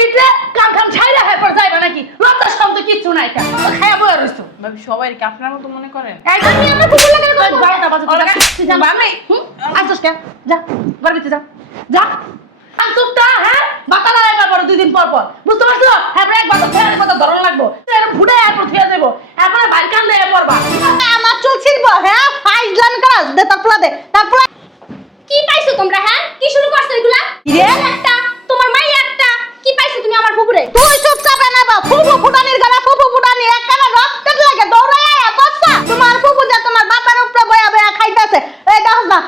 বিটরে কাম কাম ছাইরা হয় পর যাইবা নাকি লজ্জা শরম তো কিচ্ছু নাই কা তো খায়া বইয়া রইছো ভাবি সবাই কি আপনার মতো মনে করেন? একদম আমি আমার কুকুর লাগার কথা বারোটা বাজে তুই যা আমি আসছস কে যা ঘর ভিতরে যা যা চুপটা হ্যাঁ বাতা লাগাইবা পরে 2 দিন পর পর বুঝতে পারছো হ্যাঁ একবার তো ফেরার কথা ধরন লাগবো এরকম ফুটে এরপর থিয়া যাবো এরপরে বাইর কান দিয়ে পড়বা আমার চুল ছিড়বো হ্যাঁ ফাইজলামি করাস দে তারপর দে তারপর কি পাইছো তোমরা হ্যাঁ কি শুরু করছো এগুলা রে একটা তোমার মাই একটা কি পাইছো তুমি আমার পুকুরে তুই চুপচাপ না বা ফুফু ফুটানির গালা ফুফু ফুটানি একখানা রক্তের লাগে দৌড়ায় বসা তোমার ফুফু যা তোমার বাবার উপরে বয়া বয়া খাইতেছে এই দেখছ না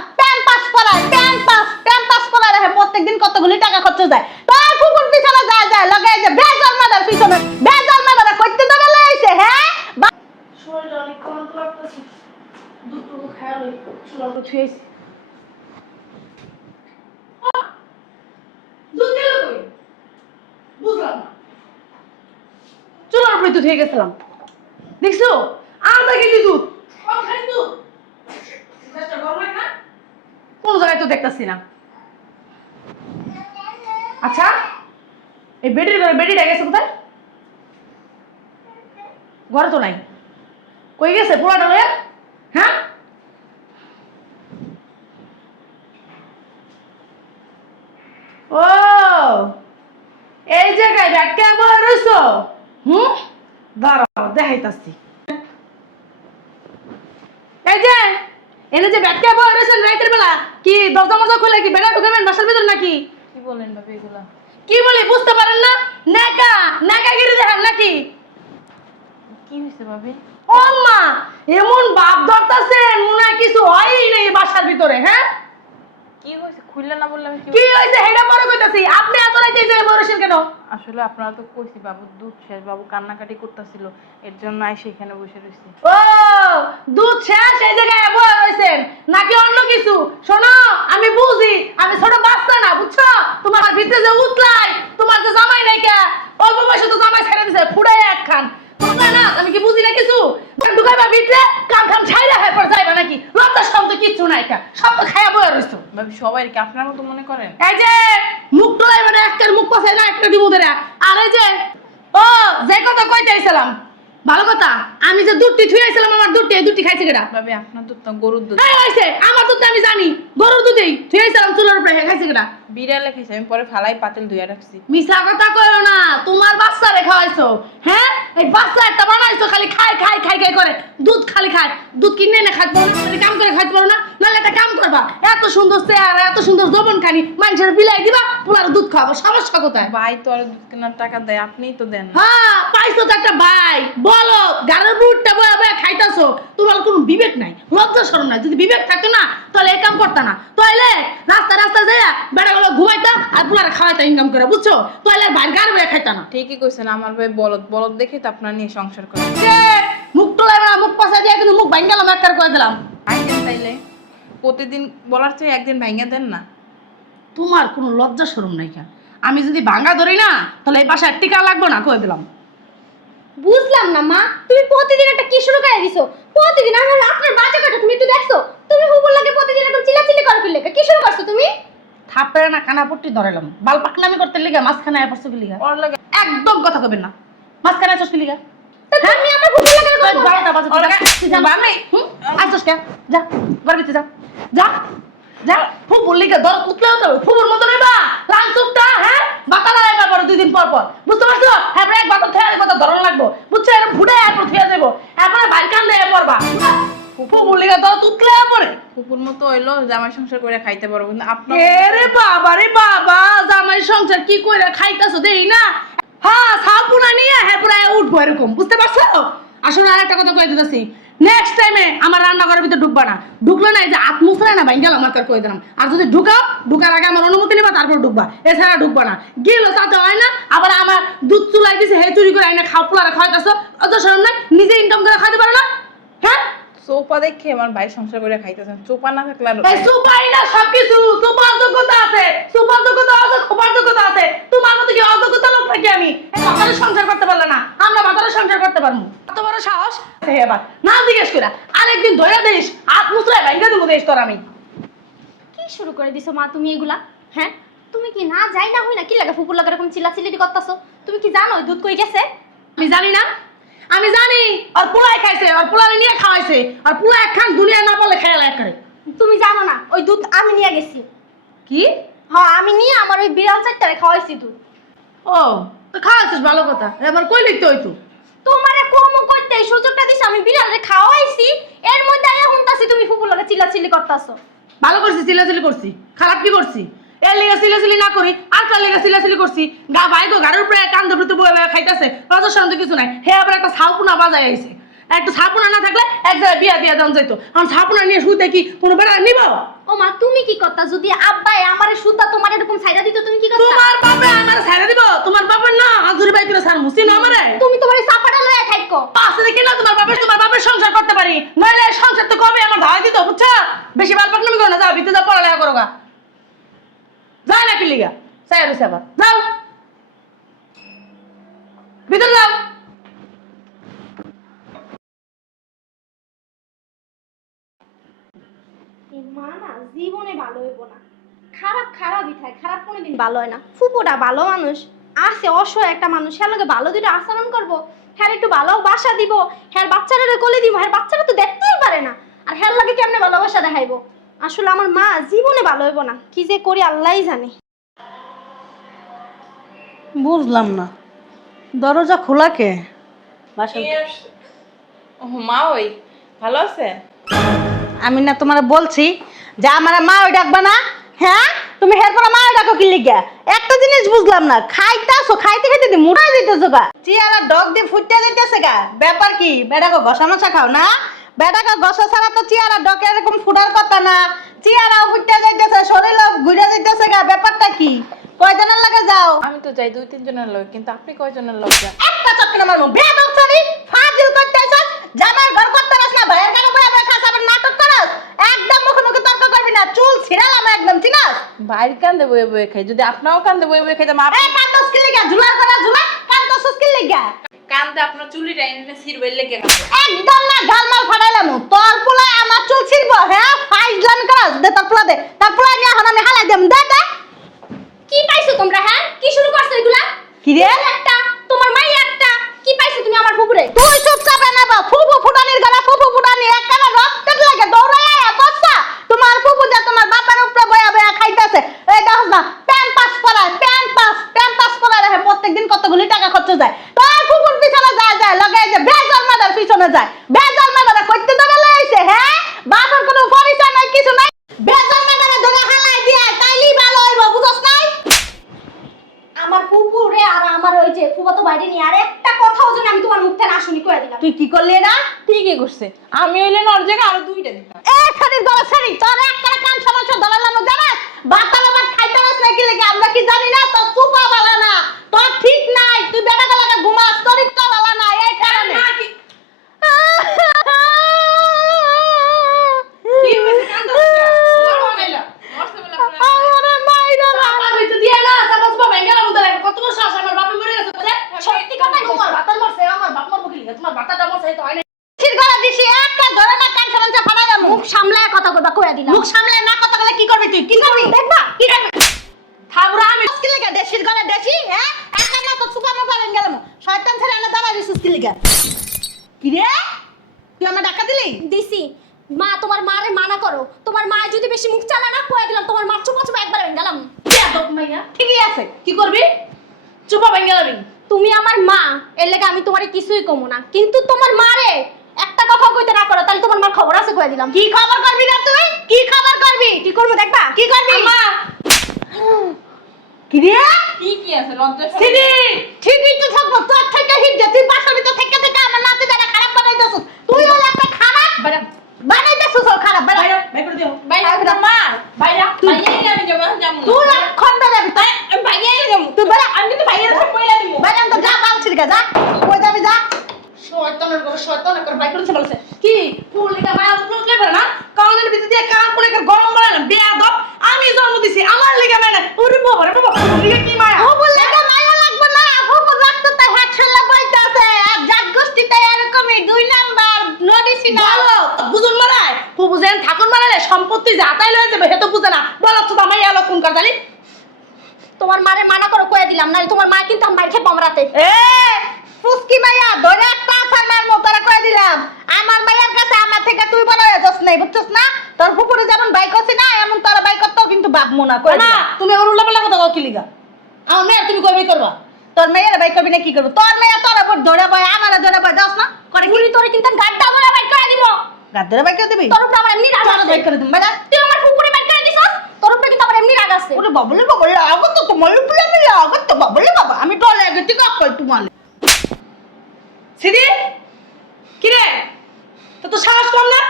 প্যাম্পাস পড়ায় রাখে প্রত্যেকদিন কতগুলি টাকা খরচ যায় তোর ফুফুর পিছনে যায় লাগাই যে বেজাল মাদার পিছনে বেজাল মাদার কইতে দেবে লাইছে হ্যাঁ শরীরটা অনেক ক্লান্ত লাগতেছে দুটো খায়া লই চুলাটা ছুঁয়েছি দুধ দিল কই বুঝলাম না চুলার উপরে দুধ হয়ে গেছিলাম দেখছো আধা কেজি দুধ কম খাই দুধ গ্যাসটা গরম লাগে না কোন জায়গায় তো দেখতাছি না আচ্ছা এই বেডিটা গেছে কোথায় ঘরে তো নাই কই গেছে পোলাটা লয়ে হ্যাঁ ও এই জায়গায় ব্যাগটা বলে রইছো দাঁড়াও দেখাইতাছি এই যে এনে যে ব্যাগটা বলে রইছেন রাতের বেলা কি দরজা মরজা খুলে কি বেলা ঢুকাবেন বাসার ভিতর নাকি কি বলেন ভাবি এগুলা? কি বলি বুঝতে পারেন না নাকাগিরি দেখেন নাকি কি হইছে ভাবি? ও মা এমন বাপ ধরতাছেন মনে হয় কিছু হয়ই নাই বাসার ভিতরে হ্যাঁ কি হইছে খুললে না বললে আমি কি হইছে হেডা পরে কইতাছি আপনি এত রাতে এই জায়গায় বসেছেন কেন আসলে আপনারা তো কইছি বাবু দুধ শেষ, বাবু কান্নাকাটি করতেছিল, এর জন্য আইসে এখানে বসে রইছি। ও দুধ শেষ এই জায়গায় বসে রইছেন নাকি অন্য কিছু শোনো আমি বুঝি আমি ছোট বাচ্চা না বুঝছো তোমার ভিতরে যে উতলাই তোমার যে জামাই নাই কে অল্প বয়সে তো জামাই ছেড়ে দিছে ফুড়াই একখান তোমরা না আমি কি বুঝি না কিছু ঢুকাইবা ভিতরে কাম কাম ছাইরা হয় পর যাইবা নাকি লজ্জা শরম তো কিচ্ছু নাই কা সব তো খায়া বইয়া রইছো ভাবি সবাই কি আপনার মতো মনে করেন? এই যে মুখ তোলাই মানে একটার মুখ পাশে না একটা দিব দেরা আর এই যে ও যে কথা কইতে আইছিলাম ভালো কথা আমি যে দুধটি থুই আইছিলাম আমার দুধটি এই দুধটি খাইছে কেডা ভাবি আপনার দুধ তো গরুর দুধ। এই হইছে আমার দুধ আমি জানি গরুর দুধই থুই আইছিলাম চুলার উপরে খাইছে কেডা বিড়ালে খাইছে, আমি পরে ফালাই পাতিল ধুইয়া রাখছি। মিছা কথা কইও না তোমার বাচ্চারে খাওয়াইছো হ্যাঁ এই বাচ্চা একটা বানাইছো খালি খাই করে দুধ খালি খায় দুধ কিনে এনে খাইতে পারো না মানে কাম করে খাইতে পারো না নাহলে একটা কাম করবা এত সুন্দর চেহারা এত সুন্দর জবন খানি মানুষের বিলাই দিবা পুলার দুধ খাওয়াবো সমস্যা কোথায় ভাই তো আর দুধ কেনার টাকা দেয়, আপনিই তো দেন না। হ্যাঁ পাইছো তো একটা ভাই বলো গাড়ির বুটটা বয়া বয়া খাইতাছো তোমার কোনো বিবেক নাই লজ্জা শরম নাই যদি বিবেক থাকতো না তাহলে এই কাম করতা না তাহলে রাস্তা যাইয়া বেড়াগুলো ঘুমাইতা আর পুলার খাওয়াইতা ইনকাম করে বুঝছো তাহলে আর বাইরে গাড়ি বয়া খাইতা না ঠিকই কইছেন, আমার ভাই বলদ দেখে তো আপনার নিয়ে সংসার করে। মুখ তোলাই না মুখ পাশা দিয়ে কিন্তু মুখ ভাঙ গেলাম একটা করে দিলাম ভাঙ্গেন তাইলে প্রতিদিন বলার চেয়ে একদিন ভাঙ্গা দেন না। তোমার কোনো লজ্জা শরম নাই কেন আমি যদি ভাঙা ধরি না তাহলে এই পাশে টিকা লাগবে না কয়ে দিলাম বুঝলাম না মা তুমি প্রতিদিন একটা কি শুরু করে দিছো প্রতিদিন আমার আপনার বাচ্চা কাটা তুমি একটু দেখছো তুমি হুবুর লাগে প্রতিদিন এরকম চিল্লাচিল্লি করে ফেললে কি শুরু করছো তুমি থাপড়ে না কানা পট্টি ধরাইলাম বাল পাকনামি করতে লিগা মাঝখানে আয় পড়ছো কি লিগা ওর লাগে একদম কথা কবেন না মাঝখানে আসছ কি লিগা তুমি আমার হুবুর লাগে বারোটা বাজে আসছস কে যা ঘর ভিতরে যা যা যা ফুবুর লিগা দর উতলাও তো ফুবুর মতো নেবা লাল চুপটা হ্যাঁ বাতা লাগাইবা পরে 2 দিন পর পর বুঝতে পারছো হ্যাঁ এক বাতা থেয়ার কথা ধরন লাগবো বুঝছো এরকম ফুটে এরপর থিয়া যাবো এরপরে বাইর কান দিয়ে পড়বা ফুবুর লিগা দর উতলা পড়ে কুকুর মতো হইলো জামাই সংসার করে খাইতে পারবো, কিন্তু আপনার রে বাবা জামাই সংসার কি কইরা খাইতাছো দেই না হ্যাঁ সাপুনা নিয়ে হ্যাঁ পুরা উঠবো এরকম বুঝতে পারছো আসলে আরেকটা কথা কই দিতেছি নেক্সট টাইমে আমার রান্নাঘরের ভিতরে ঢুকবা না ঢুকলে না এই যে আত্মুসরা না ভাঙ্গাল আমার তার কই দিলাম আর যদি ঢুকার আগে আমার অনুমতি নিবা তারপর ঢুকবা এছাড়া ঢুকবা না গেলো তাতে হয় না আবার আমার দুধ চুলাই দিছে হে চুরি করে আইনা খাও পোলারে খাওয়াইতাছো অত শরম নাই নিজে ইনকাম করে খাইতে পারো না হ্যাঁ সোফা দেখে আমার ভাই সংসার করে খাইতেছেন, সোফা না থাকলে আর এই সুপাই না সবকিছু সুপার যোগ্যতা আছে খোপার যোগ্যতা আছে তোমার মতো কি অযোগ্যতা লোক নাকি আমি এই বাতারে সংসার করতে পারলে না আমরা বাতারে সংসার করতে পারবো এত বড় সাহস এবার না জিজ্ঞেস কইরা আরেকদিন ধইরা দেইস হাত মুছরায় ভাঙ্গা দেবো দেইস তোর আমি কি শুরু করে দিছো মা তুমি এগুলা হ্যাঁ তুমি কি না যাই না হই না কি লাগে ফুপুর লাগে এরকম চিল্লাচিল্লি করতেছো? তুমি কি জানো ওই দুধ কই গেছে? আমি জানি না, আমি জানি আর পোলাই খাইছে, আর পোলারে নিয়ে খাওয়াইছে, আর পোলা একখান দুনিয়া না বলে খেয়াল এক করে। তুমি জানো না ওই দুধ আমি নিয়ে গেছি। কি? হ্যাঁ আমি নিয়ে আমার ওই বিড়াল চারটারে খাওয়াইছি দুধ। ও তো খাওয়াইছিস, ভালো কথা। এবার কই লিখতে হইতো? তোমারে কোমো কইতে এই সুযোগটা দিছ, আমি বিড়ালরে খাওয়াইছি, এর মধ্যে আয়া হুনতাছি তুমি ফুপুর লাগে চিল্লাচিল্লি করতাছো। ভালো করছি, চিল্লাচিল্লি করছি, খারাপ কি করছি? এর লিগা চিল্লাচিল্লি না করি আর কার লিগা চিল্লাচিল্লি করছি? গা ভাই গো ঘরের উপরে কান্দে প্রতি বয়ে বয়ে খাইতেছে, লজ্জার শান্তি কিছু নাই। হে আবার একটা ছাউপুনা বাজায় আইছে। একটা ছাপুনা না থাকলে এক জায়গায় বিয়া দিয়া দেন যাইতো। আর ছাপুনা নিয়ে শুতে কি কোনো বেড়া নিব? ও মা তুমি কি করতা? যদি আব্বাই আমারে সুতা তোমার এরকম ছাইড়া দিত তুমি কি করতা? তোমার বাবা আমার ছাইড়া দিব? তোমার বাবা না আজুরি বাই করে ছাড় মুসি না আমারে। তুমি তোমার চাপাটা লয়ে থাকো। পাশে দেখি না তোমার বাবার সংসার করতে পারি, নইলে সংসার তো কবে আমার ধাওয়া দিত, বুঝছো? বেশি বাল পাকনামি করো না, যাও ভিতরে যাও পড়ালেখা করো গা। যাই না কি লিগা চাই রয়েছে আবার, যাও ভিতরে যাও। এই মা না জীবনে ভালো হইব না, খারাপ খারাপই থাকে, খারাপ কোনোদিন ভালো হয় না। ফুপুটা ভালো মানুষ, আছে অসহায় একটা মানুষ, হ্যাঁ লগে ভালো দুটো আচরণ করবো, হ্যাঁ একটু ভালোবাসা দিব, হ্যাঁ বাচ্চারা কোলে দিব, হ্যাঁ বাচ্চারা তো দেখতেই পারে না, আর হ্যাঁ লাগে কেমনে ভালোবাসা দেখাইবো? আসলে আমার মা জীবনে ভালো হইব না, কি যে করি আল্লাহই জানে। বুঝলাম না, দরজা খোলা কে? মা ওই ভালো আছেন? আমি না তোমার বলছি যে আমার মা ওই ডাকবা না, হ্যাঁ তুমি হের পর মা ওই ডাকো কি লিগা? একটা জিনিস বুঝলাম না, খাইতাছো খাইতে খাইতে দি মুড়াই দিতেছো গা, চিয়ারা ডগ দিয়ে ফুটতে দিতেছে গা, ব্যাপার কি? বেটাকে ঘষা মশা খাও না? বেটাকে ঘষা ছাড়া তো চিয়ারা ডকে এরকম ফুটার কথা না, চিয়ারাও ফুটতে যাইতেছে, শরীরও ঘুরে যাইতেছে গা, ব্যাপারটা কি? কয়জনের লাগে যাও? আমি তো যাই 2-3 জনের লোক, কিন্তু আপনি কয়জনের লোক যান? একটা চক্কর মারবো, বেদক চলি ফাজিল করতেছস, জামার ঘর করতে রাস না, ভাইয়ের ঘরে বয়া বয়া খাস, আবার নাটক করস, একদম মুখে মুখে তর্ক করবি না, চুল ছিড়ালাম একদম, চিনাস? বাইর কান্দে বয়ে বয়ে খাই, যদি আপনাও কান্দে বয়ে বয়ে খাইতাম। এই কান্দস কি লিগা? ঝুলার করা ঝুলা, কান্দস কি লিগা? কান্দে আপনার চুলিটা এনে ছিড়বেল লেগে গেছে। একদম না গালমাল ফাটাইলাম, তোর পোলা আমার চুল ছিড়বো, হ্যাঁ ফাইজলাম করস, দে তোর পোলা দে, তোর পোলা নিয়ে এখন আমি হালাই দেম, দে দে। কি পাইছো তোমরা? হ্যাঁ কি শুরু করছো এগুলা? কি রে? একটা তোমার মাই একটা, কি পাইছো তুমি আমার ফুপুরে? তুই চুপচাপ না বা, ফুফু ফুটানির গলা ফুফু ফুটানি একখানা রক্তের লাগে দৌড়ায় বসা, তোমার ফুফু যা তোমার বাবার উপরে বয়া বয়া খাইতেছে, এই দেখো না প্যাম্পাস পরায়, প্যাম্পাস পরায় রাখে, প্রত্যেকদিন কতগুলি টাকা খরচ যায়, তোর ফুফুর পিছনে যায় যায় লগে যে বেজার মাদার পিছনে যায়, বেজার মাদারা কইতে ধরে লাইছে, হ্যাঁ বাবার কোনো পরিচয় নাই কিছু নাই, বেজার মাদারা ধরে হালাই দিয়া তাইলি ভালো হইব, বুঝছ নাই? আমার ফুপুরে আর আমার ওই যে ফুফাতো বাইরে নিয়ে আর একটা কথাও যেন আমি তোমার মুখ থেকে না শুনি, কইয়া দিলাম। তুই কি করলি এটা? ঠিকই করছে, আমি হইলে না ওর জায়গায় আরো 2টা দিতাম। এ খানির দলা সারি তোর একখানা কান সমস্যা দলালাম জানাস, বাতালা বাত খাইতে পারছ না কি লাগে? আমরা কি জানি না তোর সুপা বালা না, তোর ঠিক নাই, তুই বেটা গলাকে ঘুমাস, তোর ইচ্ছা বালা না, এই কারণে কি হইছে? কান্দছ কে? মারো নাইলা মরছে বলে আপনারা আমারে মাইরা না। চাপা ভিতর দিয়ে না, চাপা চাপা ভেঙ্গে গেল মুদে, কত বড় শ্বাস, আমার বাপে মরে গেছে বুঝে? সত্যি কথা, তোমার বাতার মরছে, আমার বাপ মরবো কি লিগা? তোমার বাতাটা মরছে এই তো হয় না। ঠিক গলা দিছি, একটা ধরে না কান সমস্যা ফাটাইলাম, মুখ সামলায় কথা কইবা, কইয়া দিলাম। মুখ সামলে না কথা বলে কি করবি তুই? কি করবি দেখবা কি করবি? থাবরা আমি কি লাগা দেশির গলা দেশি, হ্যাঁ একখানা তো সুপা মা পালেন গেলাম, শয়তান ছেলে না দাঁড়া দিছিস কি লাগা? কি রে তুই আমার টাকা দিলি? দিছি। মা তোমার মারে মানা করো, তোমার মা যদি বেশি মুখ চালা না, কইয়া দিলাম তোমার মা চুপা চুপা একবার ভেঙে গেলাম। বেয়াদব মাইয়া, ঠিকই আছে, কি করবি? চুপা ভেঙ্গে যাবি। তুমি আমার মা, এর লাগে আমি তোমারে কিছুই কমো না, কিন্তু তোমার মারে একটা কথা কইতে না করো, তাহলে তোমার মার খবর আছে, কইয়া দিলাম। কি খবর করবি না তুই? কি খবর করবি? কি করবো দেখবা? কি করবি? মা কি রে? কি আছে লজ্জা শরম? সিদি ঠিকই তো থাকবো, তোর থেকে হিট যে তুই বাসার ভিতর থেকে থেকে আমার নাতে যারা খারাপ বানাইতেছিস, তুই হলো একটা খারাপ বাইরে বানাইতেছিস, ও খারাপ বানাই। বাইরে বাই করে দিও। বাইরে না মা, বাইরে বাইরে আমি যাবো যাবো না। তুই এখন বেরাবি, তাই আমি বাইরে যাবো। তুই বেরা, আমি তো বাইরে সব কইলা দিমু। বেরাম তো যা বালছির গা, যা কই যাবি যা। শয়তানের ঘরে শয়তান একবার বাই করেছে বলছে কি ফুল লিখা মায়া উঠলে পারে না, কানের ভিতর দিয়ে কান কোনে গরম বানায় না, বেয়াদব। আমি জন্ম দিছি, আমার লিগা মায়া না, ওরে বাবা রে বাবা, ফুল লিগা কি মায়া? ও বললে তো মায়া লাগবে না, ফুফু রক্ত তো হেডশট লাগাইতে আছে, আর জাত গোষ্ঠীতে এরকমই 2 নাম্বার নডিসি না। বলো বুঝুন মারায় ফুল বুঝেন ঠাকুর মারালে সম্পত্তি যাতাই লয়ে যাবে, হে তো বুঝে না। বলো তো মাইয়া লোক কোন কার জানি? তোমার মারে মানা করো কয়ে দিলাম, নাহলে তোমার মা কিন্তু আমি মার খেয়ে বমরাতে। এ ফুসকি মাইয়া ধরে একটা আছার মার মোতারা কয়ে দিলাম, আমার মাইয়ার কাছে আমার থেকে তুই বড় হয়ে যাস নাই, বুঝছস না? তোর ফুপুরে যেমন বাইক করছিস না, এমন তোর বাইক করতেও কিন্তু বাপ মোনা কয়ে না দিলাম। তুমি ওর উল্লাপাল্লা কথা কও কি লিগা? আমার মেয়ে তুমি কইবি করবা। তোর মেয়ের বাইক করবি না কি করবো? তোর মেয়ে তোর উপর ধরে বয়, আমার ধরে বয়, যাস না? করে কি? বুড়ি তোরে কিন্তু গাড্ডা বলে বাইক করে দিব। গাদ ধরে বাইক করে দিবি? তোর উপরে আমার এমনি রাগ চল আছে। বাইক করে দিম বাড়া। তুই আমার ফুপুরে বাইক করে দিছস, তোর উপরে কিন্তু আমার এমনি রাগ আছে। ওরে বাবলে বাবলে আগত তো তোমার উপরে মিলে আগত তো বাবলে বাবা, আমি টলে আগে ঠিক কল তোমার। সিদি কি রে? তো সাহস কম না?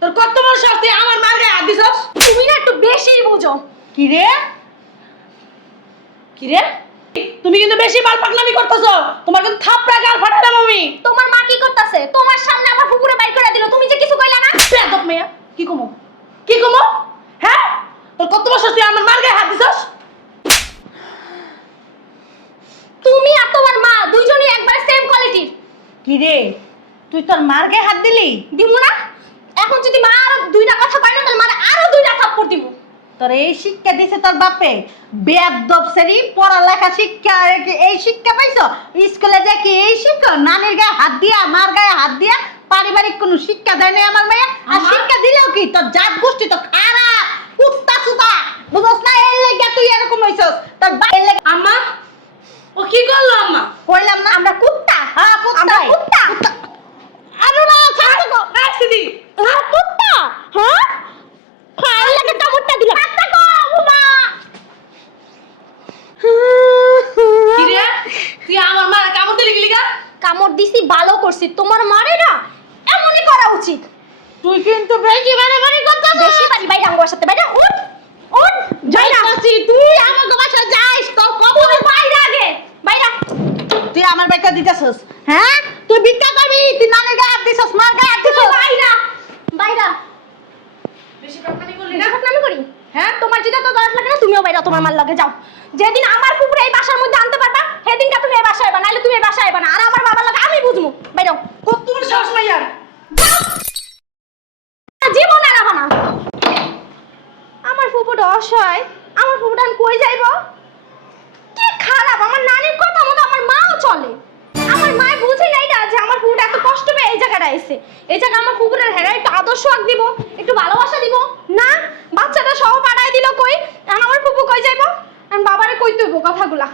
তোর কত বড় সাহস তুই আমার মার গায়ে হাত দিছস? তুমি না একটু বেশিই বুঝো। কি রে? কি রে? তুমি কিন্তু বেশি বাল পাগলামি করতেছো। তোমার কিন্তু থাপড়া গাল ফাটালাম আমি। তোমার মা কি করতেছে? তোমার সামনে আমার ফুপুরে বাইক করে দিল, তুমি যে কিছু কইলা না? বেয়াদব মেয়া, কি কমো? কি কমো? হ্যাঁ? তোর কত বড় সাহস তুই আমার মার গায়ে হাত দিছস? তুমি আর তোমার মা দুইজনই একবারে সেম কোয়ালিটির। কি রে? তুই তোর মার গায়ে হাত দিলি? দিমু না? এখন যদি মা আরো দুইটা কথা কয় না, তাহলে মানে আরো দুইটা থাপ্পড় দিব। তোর এই শিক্ষা দিছে তোর বাপে? বেয়াদব সেরি পড়ালেখা শিক্ষা, এই শিক্ষা পাইছো? স্কুলে যে কি এই শিক্ষা? নানির গায়ে হাত দিয়া, মার গায়ে হাত দিয়া পারিবারিক কোনো শিক্ষা দেয় নাই আমার মেয়ে। আর শিক্ষা দিলেও কি তোর জাত গোষ্ঠী তো খারাপ, কুত্তা সুতা, বুঝছ না? এই লেগে তুই এরকম হইছস। তোর বাইরে লেগে আম্মা ও কি করলো আম্মা? কইলাম না আমরা কুত্তা। হ্যাঁ আমরা কুত্তা কুত্তা। আরে না ছাড় তো। এই সিদি আমরা কুত্তা। হ্যাঁ? খাই লাগে কামড়টা দিলাম। কাটটা গো বুমা। কি রে? তুই আমার মার কামড় দিলি কি লিগা? কামড় দিছি ভালো করছি, তোমার মারে না এমনই করা উচিত। তুই কিন্তু বেশি বাড়াবাড়ি করছিস। বেশি বাড়ি বাইরে আমার সাথে বাইরে উঠ উঠ যাই বাইরে। না তুই আমাকে বাসা যাইস তোর কত তুই বাইরে আগে বাইরে। তুই আমার বাইকা দিতেছস? হ্যাঁ তুই ভিক্ষা করবি, তুই নানির গায়ে হাত দিছস, মার গায়ে হাত তুই দিছস। বাইরে বাইরে। বেশি পাগলামি করলি এটা না? কথা আমি করি। হ্যাঁ, তোমার যেটা তো দরকার লাগে না, তুমিও বাইরে তোমার মার লাগে যাও। যেদিন আমার কুকুরে এই বাসার মধ্যে আনতে পারবা, সেদিনটা তুমি এই বাসায় আইবা, নাহলে তুমি এই বাসায় আইবা না। আর আমার বাবার লাগে আমি বুঝমু। বাইরে কত বড় সাহস মাইয়ার? জীবন আর আবা না। আমার ফুপুটা অসহায়, আমার ফুপুটা কই যাইব? কি খারাপ, আমার নানির কথা মতো আমার মাও চলে। আমার মা বুঝে নাই না যে আমার ফুপুটা এত কষ্ট পেয়ে এই জায়গাটা এসে। এই জায়গা আমার ফুপুরের হেরা একটু আদর্শ আগ দিব, একটু ভালোবাসা দিব না। বাচ্চাটা সহ পাঠায় দিল কই, আর আমার ফুপু কই যাইব? আমি বাবারে কই তুইব কথাগুলা।